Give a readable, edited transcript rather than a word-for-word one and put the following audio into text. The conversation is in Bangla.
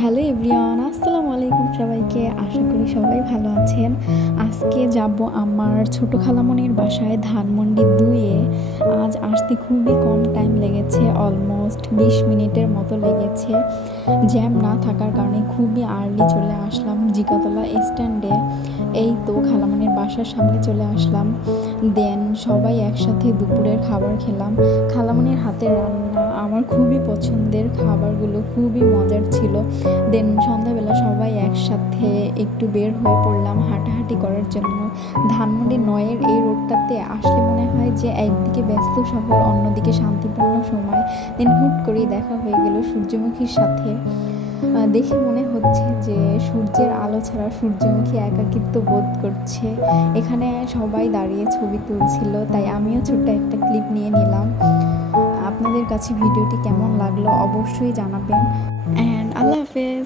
হ্যালো এভরিওয়ান, আসসালামু আলাইকুম সবাইকে। আশা করি সবাই ভালো আছেন। আজকে যাব আমার ছোট খালামণির বাসায় ধানমন্ডি ২ এ। আজ আসতে খুবই কম টাইম লেগেছে, অলমোস্ট ২০ মিনিটের মতো লেগেছে। জ্যাম না থাকার কারণে খুবই আর্লি চলে আসলাম জিগাতলা স্ট্যান্ডে। এই তো খালামণির বাসার সামনে চলে আসলাম। দেন সবাই একসাথে দুপুরের খাবার খেলাম। খালামণির হাতের রান্না আমার খুবই পছন্দের, খাবারগুলো খুবই মজার ছিল। দেন সন্ধ্যাবেলা সবাই একসাথে একটু বের হয়ে পড়লাম হাঁটাহাঁটি করার জন্য। ধানমন্ডি ৯ এর এই রোডটাতে আসলে মনে হয় যে একদিকে ব্যস্ত শহর, অন্যদিকে শান্তিপূর্ণ সময়। দেন হুট করেই দেখা হয়ে গেল সূর্যমুখীর সাথে। দেখে মনে হচ্ছে যে সূর্যের আলো ছাড়া সূর্যমুখী একাকিত্ব বোধ করছে। এখানে সবাই দাঁড়িয়ে ছবি তুলছিল, তাই আমিও ছোট্ট একটা ক্লিপ নিয়ে নিলাম। আপনাদের কাছে ভিডিওটি কেমন লাগলো অবশ্যই জানাবেন। অ্যান্ড আল্লাহ হাফেজ।